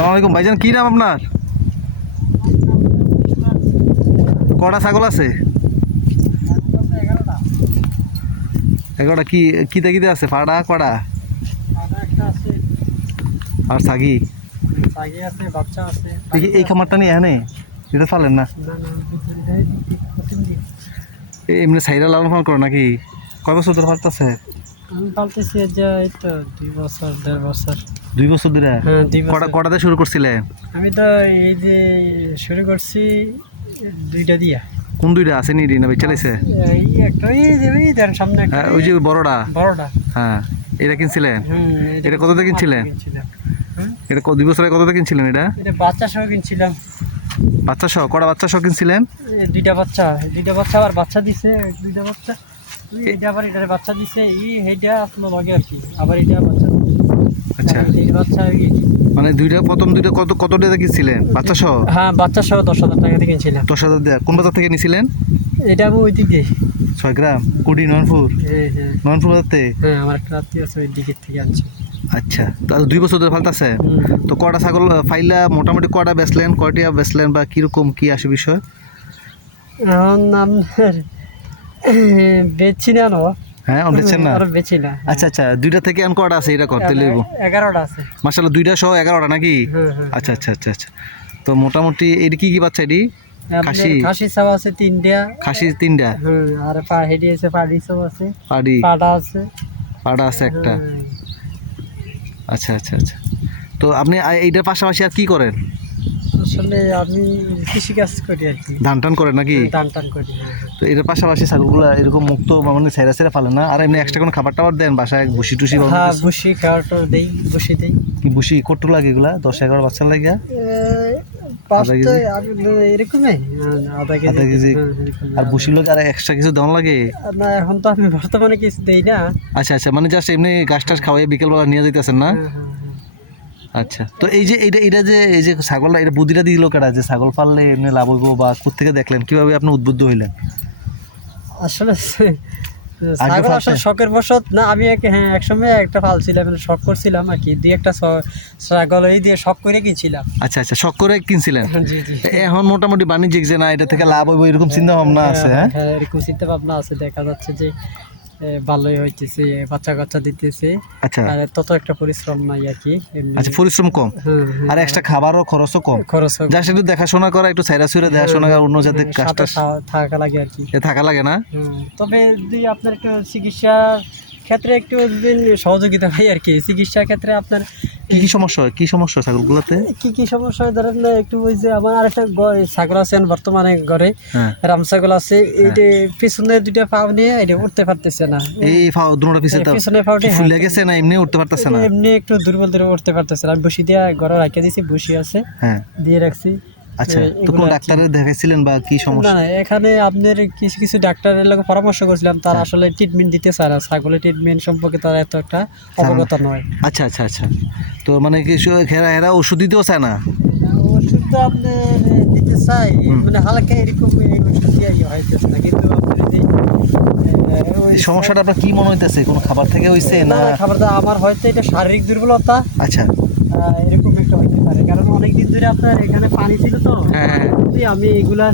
আলাইকুম। ভাইজান, কি নাম আপনার? কটা ছাগল আছে? এগারোটা, কি, কিতে কিতে আছে? ফাড়া কটা? আর সাগি এই- এই খামারটা নিয়ে এখানে এটা ফালেন না। এমনি সাইডা লালন পালন করো নাকি? কয় বছর ধরে ফালতেছে আমি যে এই তো দুই বছর দেড় বছর। দুই বছর ধরে? হ্যাঁ দুই কটা কটাতে শুরু করছিলেন আমি তো এই যে শুরু করছি দুইটা দিয়া। কোন দুইটা? আছে নি না বেচা এই একটা এই যে ওই দেন সামনে একটা হ্যাঁ ওই যে বড়টা? বড়টা। হ্যাঁ এটা কিনছিলেন এটা কত দিয়ে কিনছিলেন? এটা দুই বছরে কততে কিনছিলেন এটা? এটা বাচ্চা সহ কিনছিলাম। বাচ্চা সহ? কটা বাচ্চা সহ কিনছিলেন? দুইটা বাচ্চা। দুইটা বাচ্চা আবার বাচ্চা দিছে দুইটা বাচ্চা। এটা আবার এটার বাচ্চা দিছে এইটা আপনার লগে আর কি আবার এটা বাচ্চা আচ্ছা। এই বাচ্চা মানে দুইটা প্রথম দুইটা কত কত টাকা কিনছিলেন? বাচ্চা সহ হ্যাঁ বাচ্চা সহ দশ হাজার টাকা দিয়ে কিনছিলাম। দশ হাজার দেয়া। কোন বাজার থেকে নিছিলেন? এটা আমি ওই দিকে। ছয় গ্রাম কুড়ি নয়নপুর? হ্যাঁ হ্যাঁ নয়নপুর বাজারতে হ্যাঁ আমার একটা আত্মীয় আছে ওই দিকের থেকে আনছি। আচ্ছা তাহলে দুই বছর ধরে ফালতাছে। তো কটা ছাগল ফাইলা মোটামুটি কটা বেচলেন কয়টা বেচলেন বা কীরকম কি আসে বিষয়? এখন আপনার বেচছি না। নো হ্যাঁ আমি না? বেচি না আচ্ছা আচ্ছা দুইটা থেকে আন কটা আছে? এটা করতে লিব এগারোটা আছে। মাসাল্লাহ দুইটা সহ এগারোটা নাকি? হ্যাঁ হ্যাঁ আচ্ছা আচ্ছা আচ্ছা আচ্ছা। তো মোটামুটি এটি কি কি বাচ্চা এটি? খাসি? খাসি চাপ আছে তিনটা। খাসি তিনটা? হ্যাঁ আর পা হেডি আছে পাড়ি সব আছে। পাড়ি। পাটা আছে। পাড়া আছে একটা। হ্যাঁ। আচ্ছা আচ্ছা আচ্ছা। তো আপনি এইটার পাশাপাশি আর কি করেন? আসলে আমি করি আর কি। ধান টান করেন নাকি? টান টান করি হ্যাঁ, হ্যাঁ। তো এটার পাশাপাশি ছাগলগুলো এরকম মুক্ত বা মানে ছেড়ে ছেড়ে না? আর এমনি এক্সট্রা কোনো খাবার টাবার দেন বাসায়? ভুসি টুসি বা হ্যাঁ? বসি খাওয়াটা দেই দেই। কি ভুসি লাগে এগুলা? দশ এগারো বাচ্চা লাগে হ্যাঁ? হ্যাঁ। আর ভুসি লোক আর এক্সট্রা কিছু দেওয়া লাগে? না এখন তো আমি বর্তমানে কিছু দেই না। আচ্ছা আচ্ছা মানে জাস্ট এমনি গাছ টাছ খাওয়াই বিকেলবেলা নিয়ে যাইতেছেন না? হ্যাঁ, হ্যাঁ, হ্যাঁ। আচ্ছা তো এই যে এটা এটা যে এই যে এটা বুদ্ধিটা দিল কেটা যে ছাগল পাললে এমনি লাভ হইব বা কোথেকে দেখলেন? কীভাবে আপনি উদ্বুদ্ধ হইলেন? আসলে ছাগল আসলে শখের বশত না আমি এক হ্যাঁ একসময় একটা পালছিলাম শখ করছিলাম আর কি। দুই একটা ছাগল এই দিয়ে শখ করে কিনছিলাম। আচ্ছা আচ্ছা শখ করে কিনছিলেন? এ- এখন মোটামুটি বাণিজ্যিক যে না এটা থেকে লাভ হইব এরকম চিন্তা ভাবনা আছে হ্যাঁ? হ্যাঁ এরকম চিন্তা ভাবনা আছে। দেখা যাচ্ছে যে ভালোই হইতেছে বাচ্চা কাচ্চা দিতেছে। আচ্ছা। আর তত একটা পরিশ্রম নাই আর কি আচ্ছা পরিশ্রম কম। হ্যাঁ, হ্যাঁ, আর এক্সট্রা খাবারও খরচও কম। খরচ। যা একটু দেখাশোনা করা একটু সাইরা সুইরা দেখাশোনা করা অন্য হ্যাঁ, কাজটা থাকা লাগে আর কি। এ থাকা লাগে না? তবে যদি আপনার একটু চিকিৎসার ক্ষেত্রে একটু যদি সহযোগিতা হয় আর কি চিকিৎসার ক্ষেত্রে আপনার কি কি সমস্যা হয়? কি সমস্যা ছাগলগুলোতে? কি কি সমস্যা হয়? ধরেন একটু ওই যে আমার আরেকটা ছাগল আছে বর্তমানে ঘরে হ্যাঁ। রাম ছাগল আছে এইটা পিছনে দুইটা পাও নিয়ে এটা উঠতে পারতেছে না। এই ফাও দুটা পিছনে পাউটি কি ফুলে গেছে না এমনি উঠতে পারতেছে না? এমনি একটু দুর্বল ধরে উঠতে পারতেছে না। আমি বসি দিয়ে ঘরে রাখে দিয়েছি বসি আছে। হ্যাঁ। দিয়ে রাখছি। আচ্ছা তো কোন এগুলো আর কি। ডাক্তারে দেখাইছিলেন বা কি সমস্যা? না এখানে আপনার কিছু কিছু ডাক্তারের লগে পরামর্শ করেছিলাম তারা হ্যাঁ। আসলে ট্রিটমেন্ট দিতে চায় না। ছাগলের ট্রিটমেন্ট সম্পর্কে তারা এত একটা অবগত নয়। আচ্ছা আচ্ছা আচ্ছা। তো মানে কিছু হেরা হেরা ওষুধ দিতেও চায় না? ওষুধ তো আপনি দিতে চাই মানে হালকা এরকম ওষুধ দিয়ে হয়তো না কিন্তু ওই সমস্যাটা আপনার কি মনে হইতেছে? কোনো খাবার থেকে হইছে না না খাবার দাবার আমার হয়তো এটা শারীরিক দুর্বলতা। আচ্ছা। এরকম একটা হইতে পারে। কারণ অনেক দিন ধরে আপনার এখানে পানি ছিল তো। হ্যাঁ, হ্যাঁ। আমি এগুলা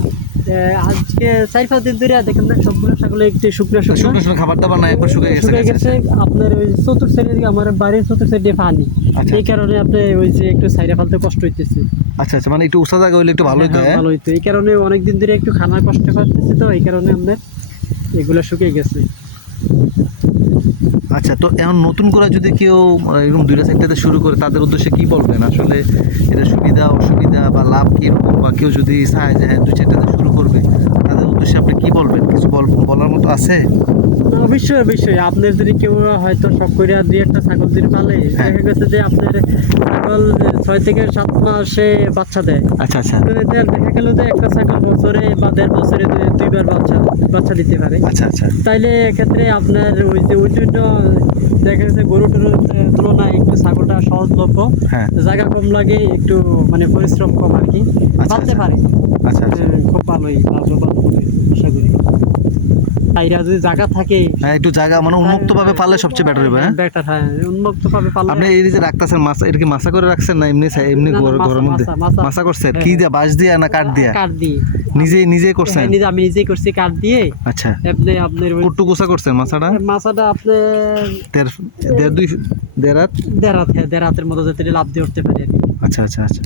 আজকে চার পাঁচ দিন ধরে দেখেন সবগুলো একটু শুকনো শুকনো। শুকনো খাবার দাবার না একবার শুকিয়ে গেছে শুকিয়ে আচ্ছা, গেছে আপনার ওই চতুর্থ সাইডে আমার বাড়ির চতুর্থ সাইডে পানি। আচ্ছা। এই কারণে আপনি ওই যে একটু সাইডে ফালতে কষ্ট হইতেছে। আচ্ছা আচ্ছা মানে একটু উষা জায়গা হইলে একটু ভালো হইতো হ্যাঁ, হ্যাঁ ভালো হইতো। এই কারণে অনেক দিন ধরে একটু খানার কষ্ট করতেছে তো এই কারণে আপনার এগুলো শুকিয়ে গেছে। আচ্ছা তো এখন নতুন করে যদি কেউ এরকম দুইটা সাইডটাতে শুরু করে, তাদের উদ্দেশ্যে কি বলবেন? আসলে এটা সুবিধা, অসুবিধা বা লাভ কীরকম বা কেউ যদি চায় যে হ্যাঁ দুই শুরু করবে উদ্দেশ্যে আপনি কি বলবেন? কিছু বল- বলার মতো আছে? অবশ্যই অবশ্যই। আপনার যদি কেউ হয়তো শখ করে দুই একটা ছাগল যদি পালে হ্যাঁ। দেখা গেছে যে আপনার ছাগল ছয় থেকে সাত মাসে বাচ্চা দেয়। আচ্ছা আচ্ছা। দেখা গেল যে একটা ছাগল বছরে বা দেড় বছরে দুইবার বাচ্চা বাচ্চা দিতে পারে। আচ্ছা আচ্ছা। তাইলে এক্ষেত্রে আপনার ওই যে ওই জন্য দেখা যাচ্ছে গরু টরুর তুলনায় একটু ছাগলটা সহজলভ্য। হ্যাঁ। জায়গা কম লাগে একটু মানে পরিশ্রম কম আর কি। আচ্ছা, পালতে আচ্ছা। পারে। আচ্ছা আচ্ছা। হ্যাঁ, খুব ভালোই লাভবান হবে আশা করি। তাইরা যদি জায়গা থাকে হ্যাঁ একটু জায়গা মানে উন্মুক্ত ভাবে পারলে সবচেয়ে বেটার হবে হ্যাঁ? বেটার হ্যাঁ উন্মুক্ত ভাবে পারলে আপনি এই যে রাখতেছেন মাছা এটা কি মাছা করে রাখছেন না এমনি এমনি না, না, ঘর- মাছা, ঘরের মধ্যে? মাছা, মাছা। মাছা করছেন? কি। বাঁশ দিয়া না কাঠ দিয়া? কাঠ দিয়ে। নিজে নিজেই করছেন? হ্যাঁ, নিজে আমি নিজেই করছি কাঠ দিয়ে। আচ্ছা। আপনি আপনার কুট্টু করছেন মাছাটা? মাছাটা দেড় দেড় দুই দেড় দেড় হাত হ্যাঁ দেড় হাতের মতো যাতে লাভ দিয়ে উঠতে পারি। আচ্ছা আচ্ছা আচ্ছা।